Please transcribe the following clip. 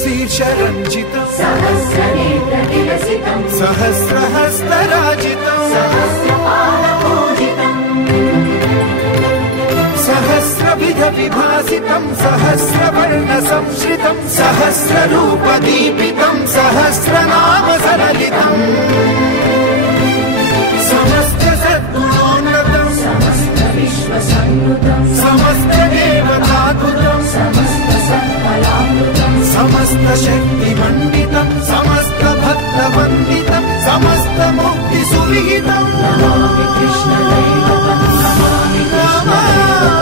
सहस्रशीर्षरञ्जितम् सहस्रनेत्रविलसितम् सहस्रहस्तराजितम् सहस्रपादपूजितम् सहस्रविधविभासितम् सहस्रवर्णसंश्रितम् सहस्ररूपदीपितम् सहस्रनामसरलितम् समस्तसद्गुणोन्नतम् समस्तविश्वसन्नुतम् समस्तदेवताद्भुतम् समस्तसत्फलामृतम् समस्तशक्तिमण्डितम् समस्तभक्तवन्दितम् समस्तमुक्तिसुविहितम् Namami कृष्णदैवतम् Namami कृष्णदैवतम्